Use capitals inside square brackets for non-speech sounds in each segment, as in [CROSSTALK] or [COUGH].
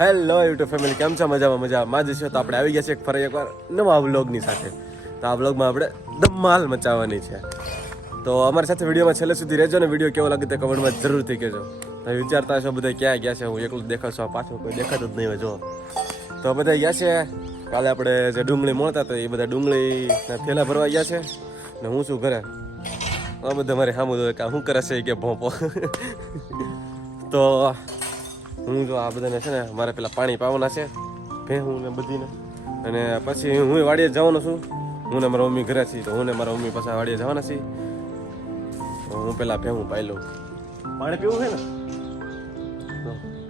Hello YouTube family કેમ છો? મજામાં મજા માં જશો તો આપણે આવી ગયા છે ફરી એકવાર નવા વ્લોગની સાથે. તો આ વ્લોગમાં આપણે ધમાલ મચાવવાની છે. તો અમારી સાથે વિડીયોમાં છેલ્લે સુધી રહેજો ને વીડિયો કેવો લાગે તે કમેન્ટમાં જરૂરથી કહેજો. તમે વિચારતા હશો બધા ક્યાં ગયા છે, હું એકલું દેખાશો પાછું કોઈ દેખાતું જ નહીં હોય, જો. તો બધા ગયા છે કાલે આપણે જે ડુંગળી મળતા હતા, એ બધા ડુંગળીના થેલા ભરવા ગયા છે. ને હું શું ઘરે આ બધા મારે સામું શું કરે છે કે ભોંપો. [LAUGHS] તો હું જો આ બધાને છે ને મારે પેલા પાણી પાવાના છે ભેહું ને બધીને. અને પછી હું વાડીએ જવાનો છું. હું ને મારા મમ્મી ઘરે છીએ તો હું ને મારા મમ્મી પાછા વાડીએ જવાના છીએ. તો હું પેલા ભેહું પાઈ લઉં પાણી પીવું છે ને?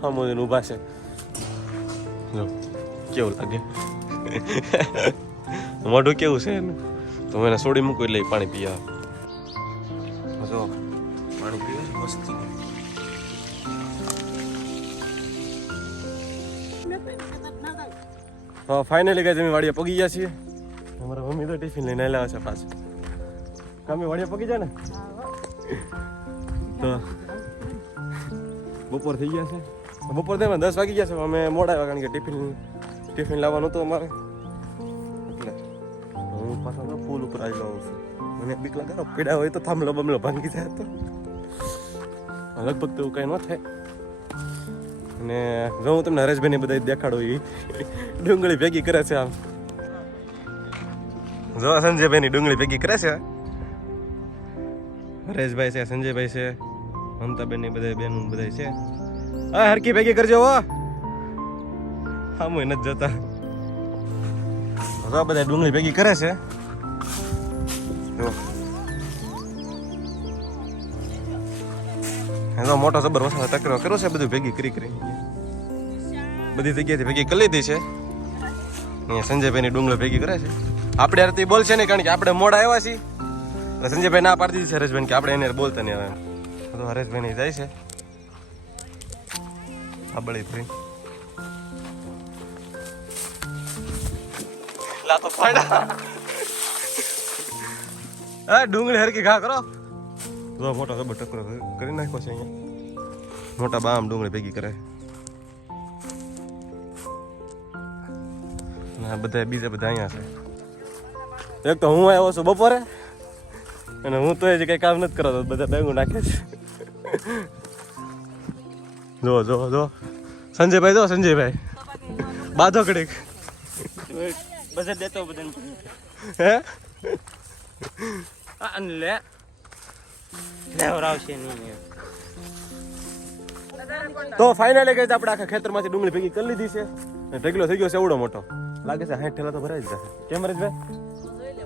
હા મોદી ઊભા છે. જો કેવું લાગે? મોઢું કેવું છે એનું? તો હું એને છોડી મૂકું એટલે પાણી પીવા જો પાણી પીવે મસ્ત. ફાઇનલી ગાઈઝ અમે વાડીએ પગી ગયા છીએ. અમારા મમ્મી તો ટિફિન લઈને આવ્યા છે પાછું. કામે વાડીએ પગી જાય ને? તો બપોર થઈ ગયા છે. બપોર થઈ દસ વાગી ગયા છે, અમે મોડા આવ્યા કારણ કે ટિફિન ટિફિન લાવવાનું હતું અમારે. એટલે હું પાછો ફૂલ ઉપર આવી જાઉં છું. મને બીક લાગે, પીડા હોય તો થાંભલો બમલો ભાંગી જાય તો. લગભગ તો એવું કંઈ ન થાય. અને જો હું તમને હરેશભાઈને બધા દેખાડું એ ડુંગળી ભેગી કરે છે આમ. જો સંજયભાઈની ડુંગળી ભેગી કરે છે. હરેશભાઈ છે, સંજયભાઈ છે મમતાબેનની બધા બેન બધા છે. હા હરકી ભેગી કરજો હો. હા હું નથી જતા. જો બધા ડુંગળી ભેગી કરે છે. જો. એનો મોટો જબર વસાવા ટકરો કર્યો છે, બધું ભેગી કરી કરી. બધી જગ્યાએથી ભેગી કરી લીધી છે. સંજયભાઈની ડુંગળો ભેગી કરે છે. આપણે યાર તે બોલશે નહીં, કારણ કે આપણે મોડા આવ્યા છીએ. સંજયભાઈ ના પાડી દીધી છે હરેશભાઈ કે આપણે એને બોલતા નહીં આવે. તો હરેશભાઈ ની જાય છે. આબળી ફ્રી લા તો ફાડા. હા ડુંગળી હરકી ઘા કરો. જો મોટો જબર ટકરો કરી નાખ્યો છે અહીંયા. મોટા બામ ડુંગળી ભેગી કરે. ના બધા બીજા બધા અહીંયા છે. એક તો હું આવ્યો છું બપોરે અને હું તો એ જ કંઈ કામ નથી કરતો બધા ભેગું નાખે છે. જો જો જો. સંજયભાઈ જો સંજયભાઈ. બાધો કડીક બધા દેતો બધાને. હે? લે. લેવરાવશે નહીં. તો ફાઇનલી ગઈ આપણે આખા ખેતરમાંથી ડુંગળી ભેગી કરી લીધી છે. ઢગલો થઈ ગયો છે એવડો મોટો. લાગે છે હાઠ ઠેલા તો ભરાઈ જ જશે કેમ ભાઈ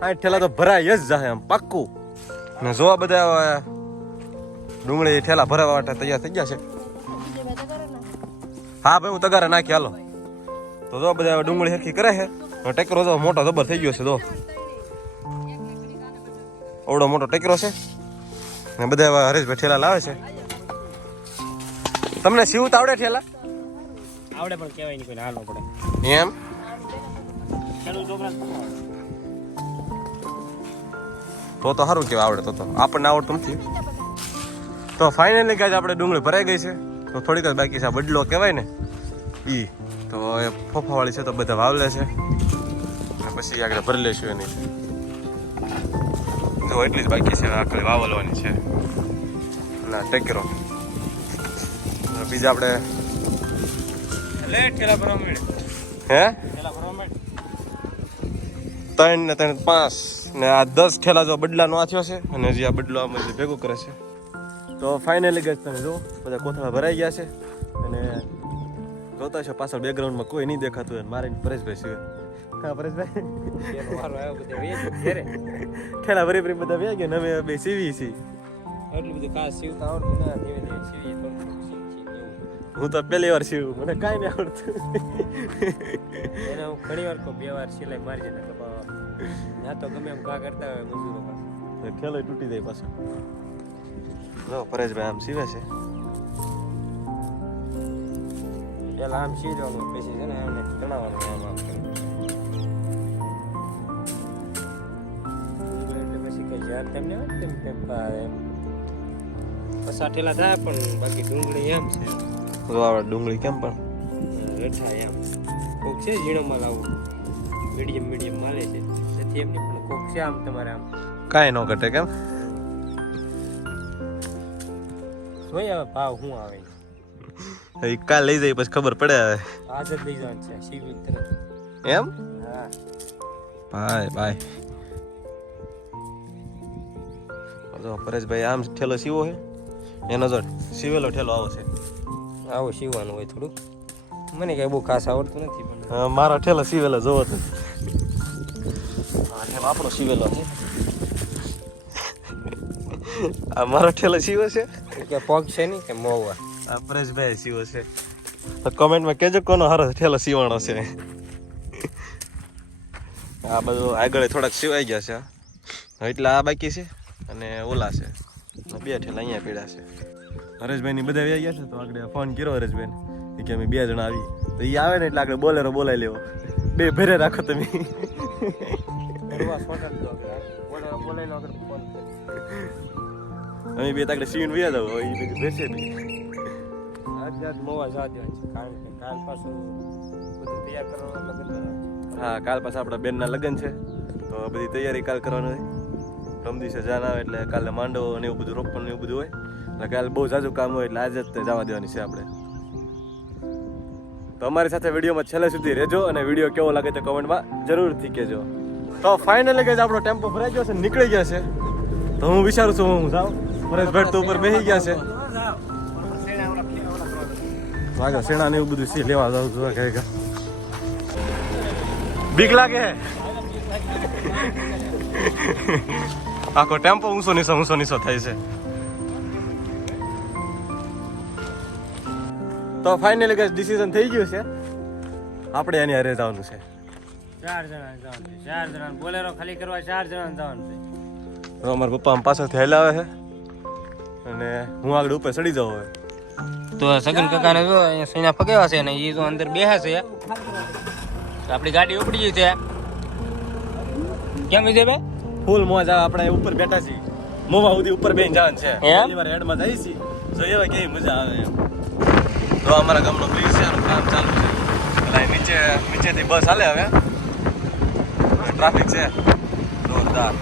હાઠ ઠેલા તો ભરાય જ જશે આમ પાક્કું. ને જોવા બધા ડુંગળી ઠેલા ભરાવા માટે તૈયાર થઈ ગયા છે. હા ભાઈ, હું તગારા નાખી, હાલો. તો જો બધા ડુંગળી હરખી કરે છે. ટેકરો જો મોટો જબર થઈ ગયો છે, જો. ઓવડો મોટો ટેકરો છે. ને બધા હરેશભાઈ ઠેલા લાવે છે. તમને સીવું આવડે ઠેલા? આવડે પણ કહેવાય નહીં કોઈને હાલવું પડે. એમ? તો તો સારું કેવા આવડે તો તો. આપણને આવડતું નથી. તો ફાઇનલી ગાય આપણે ડુંગળી ભરાઈ ગઈ છે. તો થોડીક જ બાકી છે. આ બદલો કહેવાય ને એ તો એ ફોફાવાળી છે તો બધા વાવલે છે. પછી આગળ ભરી લઈશું એની. જો એટલી જ બાકી છે આખરી વાવલવાની છે. ના ટેકરો બીજા આપણે હે? ત્રણ ને ત્રણ પાંચ ને આ દસ ઠેલા જો બદલાનો આ થયો છે અને જે આ બદલો આમાં ભેગો કરે છે. તો ફાઇનલી ગઈ તમે જો બધા કોથળા ભરાઈ ગયા છે અને જોતા છો પાછળ બેકગ્રાઉન્ડમાં કોઈ નહીં દેખાતું હોય મારે પરેશભાઈ છે. હા પરેશભાઈ? વારો આવ્યો બધે વહી ઘેરે. ઠેલા ભરી ભરી બધા વ્યા ગયા અમે બે સીવી સી એટલું બધું કાચ સીવતા આવડતું ના ધીમે થોડું એવું હું તો પહેલી વાર સીવું મને કાંઈ નહીં આવડતું. એને હું ઘણી વાર કહું બે વાર સિલાઈ મારી છે ના તો ગમે એમ કા કરતા હોય મજૂરો પાસે. ઠેલો તૂટી જાય પાછો. જો પરેશભાઈ આમ સીવે છે. પેલા આમ સીરવાનું પછી છે ને એમને તણાવવાનું આમ આમ પછી તેમને તેમ તેમ એમ. પસાઠેલા થાય પણ બાકી ડુંગળી એમ છે. આપણે ડુંગળી કેમ પણ? રેઠા એમ. કોક છે ઝીણો માલ આવું મીડિયમ મીડિયમ માલે છે. તેથી એમની પણ કોક છે આમ તમારે આમ. કાંઈ ન ઘટે કેમ? જોઈએ હવે ભાવ શું આવે કાલ લઈ જાય પછી ખબર પડે હવે. આજે લઈ જવાનું છે શિવિર તરત એમ? હા. Bye bye. જો પરેશભાઈ આમ ઠેલો સીવો છે એનો જો સીવેલો ઠેલો આવો છે. આવું સીવવાનું હોય થોડુંક મને કઈ બહુ ખાસ આવડતું નથી પણ મારો ઠેલો સીવેલો જોવો તો ઠેલો આપણો સીવેલો છે. આ મારો ઠેલો સીવો છે? કે પગ છે નહીં કે મોવા? આ પરેશભાઈ સીવો છે. તો કોમેન્ટમાં કેજો કોનો હારો ઠેલો સીવાણો છે. આ બધું આગળ થોડાક સિવાઈ ગયા છે એટલે આ બાકી છે. અને ઓલા છે. બે ઠેલા અહીંયા પીડા છે. હરેશભાઈની બધા વ્યા ગયા છે તો આગળ ફોન કર્યો હરેશભાઈને. કે અમે બે જણા આવી. તો એ આવે ને એટલે આગળ બોલેરો બોલાવી લેવો. બે ભરે રાખો તમે. અમે બે તાકડે સીન વ્યા જાવ એ બધી બેસે નહીં આજ આજ મોવા જવા દેવાનું છે કારણ બધું તૈયાર કરવાનું હા, કાલ પાછા આપણા બેનના લગ્ન છે. તો બધી તૈયારી કાલ કરવાની હોય રમ દિવસે જાન આવે એટલે કાલે માંડો અને એવું બધું રોપણ ને એવું બધું હોય. એટલે કાલે બહુ ઝાઝું કામ હોય એટલે આજે જ જવા દેવાની છે આપણે. તો અમારી સાથે વિડીયોમાં છેલ્લે સુધી રહેજો અને વીડિયો કેવો લાગે તો કમેન્ટમાં જરૂરથી કહેજો. તો ફાઇનલી કે આપણો ટેમ્પો ભરાઈ ગયો છે, નીકળી ગયા છે. તો હું વિચારું છું, હું જાઉં. પરેશભાઈ તો ઉપર બેસી ગયા છે. વાગે સેણા ને એવું બધું છે, લેવા જાઉં છું કઈ બીક લાગે આખો ટેમ્પો ઊંસો નીસો ઊંચો નીસો થાય છે. તો ફાઇનલી ગેસ ડિસિઝન થઈ ગયું છે. આપણે એની હારે જવાનું છે. ચાર જણા જવાનું છે ચાર જણા બોલેરો ખાલી કરવા ચાર જણા જવાનું છે. અમારા પપ્પા આમ પાછળથી હાલ્યા આવે છે. અને હું આગળ ઉપર ચડી જાઉં હવે. તો સગન કાકાને જો અહીંયા સૈના ફગાવ્યા છે ને એ જો અંદર બેહા છે. આપણી ગાડી ઉપડી ગઈ છે. કેમ વિજયભાઈ? ફૂલ મોજ આવે આપણે ઉપર બેઠા છીએ. મોવા સુધી ઉપર બેન જવાનું છે? પહેલી વાર હેડમાં જઈએ છીએ. તો એવા કેવી મજા આવે એમ. તો અમારા ગામનો બ્રિજ છે કામ ચાલુ છે. એટલે નીચે નીચેથી બસ હાલે હવે. ટ્રાફિક છે. જોરદાર.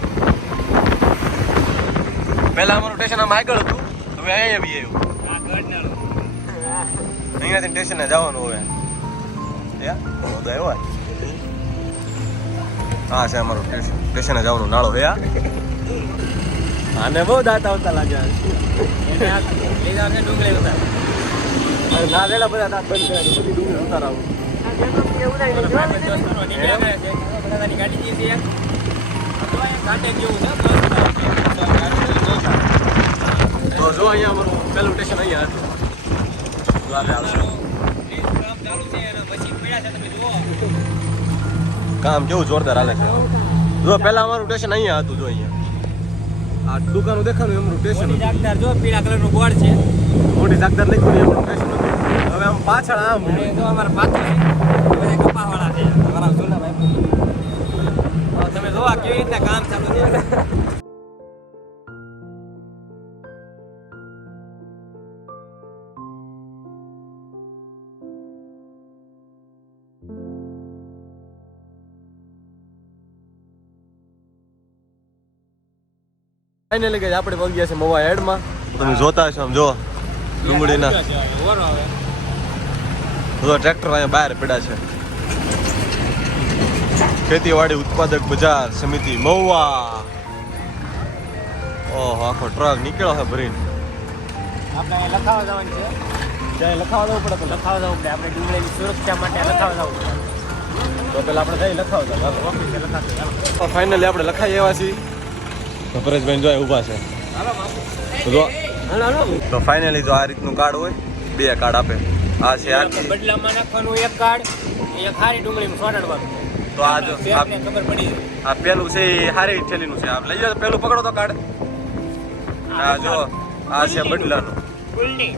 પહેલા અમારું સ્ટેશન આમ આગળ હતું. હવે અહીંયા આવી આવ્યું. અહીંયાથી સ્ટેશને જવાનું હવે. યા તો આવ્યો હા છે અમારું સ્ટેશન સ્ટેશને જવાનું નાળો હે આ? આને બહુ દાંત આવતા લાગ્યા. ડુંગળી ઉતાર. અરે ના રેલા બધા દાંત બંધ થયા બધી ડુંગળી ઉતારાવું. ગાડી જે છે કાંટે જેવું છે તો જો અહીંયા અમારું પહેલું સ્ટેશન અહીંયા હતું. આગળ આવશે. કામ કેવું જોરદાર હાલે છે. જો પહેલા અમારું સ્ટેશન અહીંયા હતું જો અહીંયા. આ દુકાનો દેખાનું એમનું સ્ટેશન જાગદાર જો પીળા કલરનું બોર્ડ છે. મોટી જાગદાર લખ્યું એમનું સ્ટેશન હતું. હવે આમ પાછળ આમ. જો અમારા પાછળ બધા કપાવાળા છે. અમારા જૂના ભાઈ તમે જોવા કેવી રીતના કામ ચાલુ છે ફાઇનલી ગઈ આપણે પગ ગયા છે મોવા હેડમાં. તમે જોતા હશો આમ જો ડુંગળીના. જો ટ્રેક્ટર અહીંયા બહાર પડ્યા છે. ખેતીવાડી ઉત્પાદક બજાર સમિતિ મહુવા ઓહો આખો ટ્રક નીકળ્યો છે ભરીને. આપણે અહીંયા લખાવા જવાનું છે. ત્યાં લખાવા જવું પડે લખાવા જવું પડે. આપણે ડુંગળીની સુરક્ષા માટે લખાવા જવું પડે. તો પેલા આપણે જઈ લખાવતા જવું ઓફિસે લખાશે. ફાઇનલી આપણે લખાઈ એવા છીએ. તો પરેશભાઈ જો ઊભા છે. તો જો ફાઇનલી જો આ રીતનું કાર્ડ હોય બે કાર્ડ આપે. આ છે આરતી બદલામાં નાખવાનું એક કાર્ડ એક હારી ડુંગળીમાં સોટાડવાનું તો આ જો આ ખબર પડી આ પેલું છે એ હારી થેલીનું છે આપ. લઈ જાઓ પેલું પકડો તો કાર્ડ. આ જો આ છે બદલાનું. ગુલટી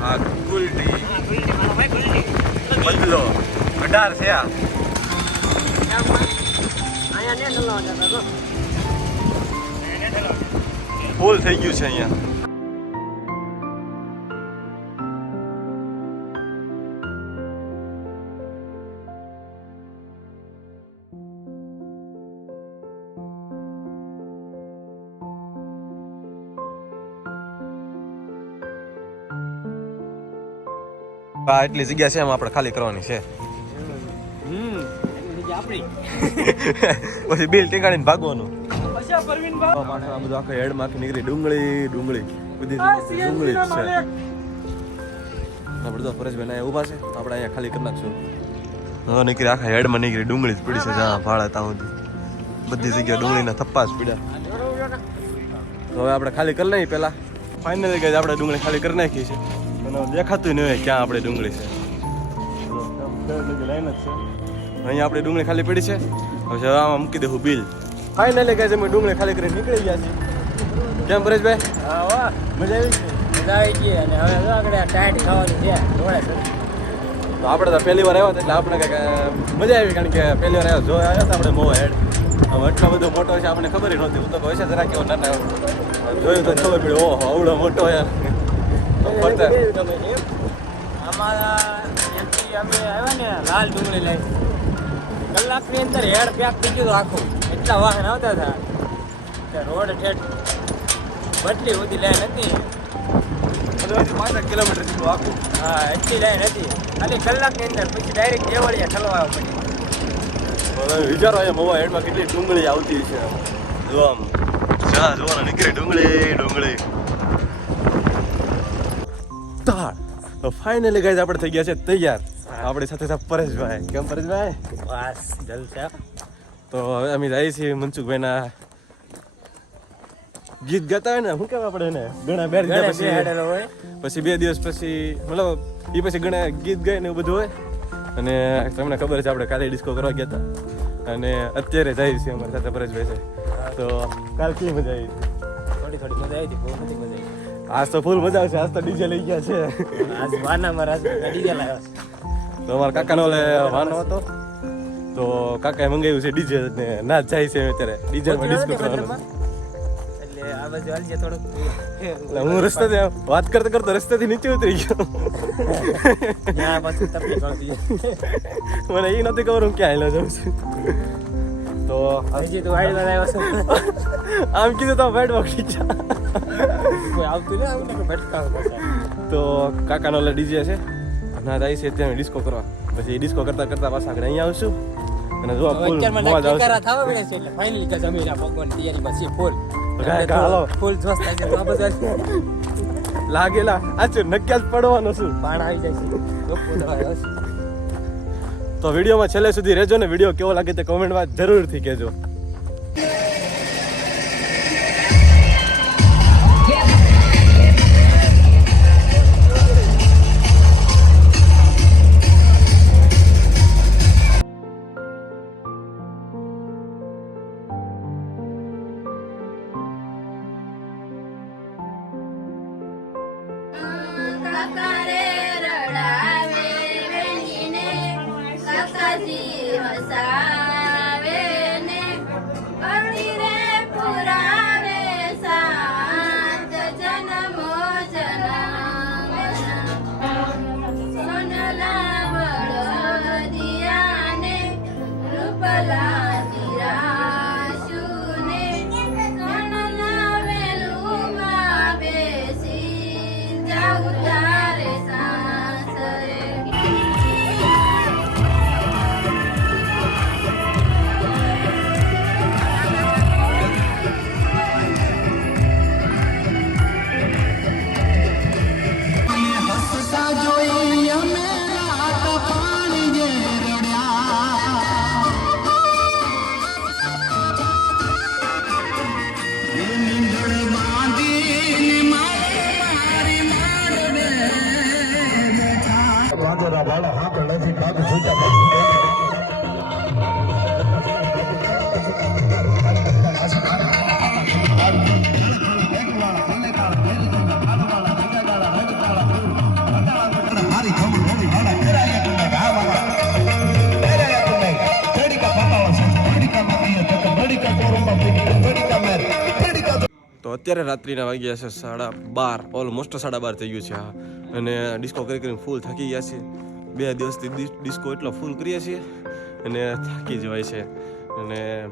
આ હા બદલો. અઢાર છે આ. અહીંયા ને ફૂલ થઈ ગયું છે અહીંયા આ એટલી જગ્યા છે એમાં આપણે ખાલી કરવાની છે પછી બિલ ટીંગાડીને ભાગવાનું અચ્છા પરવીનભાઈ. માણસ આ બધું આખા હેડમાંથી નીકળી. ડુંગળી ડુંગળી. બધી ડુંગળી છે. આપણે તો પરેશભાઈ અહીંયા ઊભા છે. આપણે અહીંયા ખાલી કરી નાખશું. હવે નીકળી આખા હેડમાં નીકળી. ડુંગળી જ પડી છે જ્યાં ભાડા ત્યાં સુધી. બધી જગ્યાએ ડુંગળીના થપ્પા જ પીડ્યા તો હવે આપણે ખાલી કરી લઈએ પહેલાં. ફાઇનલી ગઈ આપણે ડુંગળી ખાલી કરી નાખી છે અને દેખાતું નહીં હોય ક્યાં આપણે ડુંગળી છે. લાઈન જ છે અહીંયા આપણે ડુંગળી ખાલી પડી છે. હવે આમાં મૂકી દેવું બિલ ફાઇનલી છે અમે ડુંગળી ખાલી કરી નીકળી ગયા છીએ. કેમ પરેશભાઈ? હા વાહ મજા આવી મજા આવી ગઈ અને હવે આગળ ટાઈટ ખાવાની છે તો આપણે તો પહેલી વાર આવ્યા હતા એટલે આપણે કંઈક મજા આવી કારણ કે પહેલી વાર આવ્યા જો આવ્યા હતા આપણે મોવા હેડ. હવે એટલો બધો મોટો છે આપણને ખબર નહોતી. હું તો હોય છે જરા કેવો નાના જોયું તો ખબર પડી ઓહો આવડો મોટો યાર તો ફરતા. અમારા અમે આવ્યા ને લાલ ડુંગળી લઈ. કલાકની અંદર હેડ પેક થઈ ગયું આખું. એટલા વાહન આવતા હતા? રોડ ઠેઠ બદલી સુધી લાઈન હતી. પાંચ કિલોમીટર જેટલું આખું હા એટલી લાઈન હતી. ખાલી કલાકની અંદર પછી ડાયરેક્ટ કેવળિયા ઠલવા પડી. વિચારો અહીંયા મોવા હેડમાં કેટલી ડુંગળી આવતી છે જો આમ જોવાના નીકળી ડુંગળી ડુંગળી તાળ તો ફાઇનલી ગાઈઝ આપણે થઈ ગયા છે તૈયાર. આપણી સાથે સાથે પરેશભાઈ. કેમ પરેશભાઈ? બસ જલસા. તો હવે અમે જઈએ છીએ મનસુખભાઈના ગીત ગાતા હોય ને શું કહેવાય આપણે એને? ઘણા બે ગણે પછી પછી બે દિવસ પછી મતલબ એ પછી ઘણા ગીત ગાય ને એવું બધું હોય. અને તમને ખબર છે આપણે કાલે ડિસ્કો કરવા ગયા હતા. અને અત્યારે જઈએ છીએ અમારી સાથે પરેશભાઈ છે. તો કાલ કેવી મજા આવી? થોડી થોડી મજા આવી હતી બહુ બધી મજા આવી આજ તો ફૂલ મજા આવશે આજ તો ડીજે લઈ ગયા છે. આજ વાના મારા ડીજે લાવ્યા છે. તો અમારા કાકાનો વાનો હતો. તો કાકાએ મંગાવ્યું છે ડીજે ને ના જાય છે અત્યારે. ડીજેમાં ડિસ્કો કરવાનો. એટલે હું રસ્તે વાત કરતા કરતા રસ્તેથી નીચે ઉતરી ગયો. મને એ નથી ખબર હું ક્યાં હાલ્યો જાઉં છું. તો હજી તું વાડી આવ્યો છે. આમ કીધું તો વખી જા. કોઈ આવતું ને આવું ને કે તો કાકાનો ઓલા ડીજે છે. ના જાય છે ત્યાં ડિસ્કો કરવા. પછી ડિસ્કો કરતા કરતા પાછા આગળ અહીંયા આવશું. અને જો ફૂલ મોજ આવશે. છે એટલે ફાઇનલી કે જમીન ભગવાન તૈયારીમાં છે ફૂલ ફૂલ જોસ થાય છે તો આવી લાગેલા. આ છે નક્કી જ પડવાનો છું. પાણ આવી જાય છે. તો વિડીયોમાં છેલ્લે સુધી રહેજો ને વીડિયો કેવો લાગે તે કોમેન્ટમાં જરૂરથી કહેજો. かれ。વાંદરા ભાડા હાકળ નથી ભાગ છૂટા અત્યારે રાત્રિના વાગ્યા છે સાડા બાર ઓલમોસ્ટ સાડા બાર થઈ ગયું છે, હા. અને ડિસ્કો કરી કરીને ફૂલ થાકી ગયા છે બે દિવસથી ડિસ્કો એટલો ફૂલ કરીએ છીએ અને થાકી જવાય છે. અને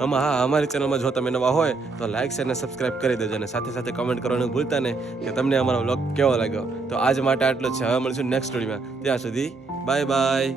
આમાં, હા, અમારી ચેનલમાં જો તમે નવા હોય તો લાઈક શેર અને સબસ્ક્રાઇબ કરી દેજો અને સાથે સાથે કમેન્ટ કરવાનું ભૂલતા નહીં કે તમને અમારો વ્લોગ કેવો લાગ્યો. તો આજ માટે આટલો છે. હવે મળીશું નેક્સ્ટ સ્ટોરીમાં ત્યાં સુધી બાય બાય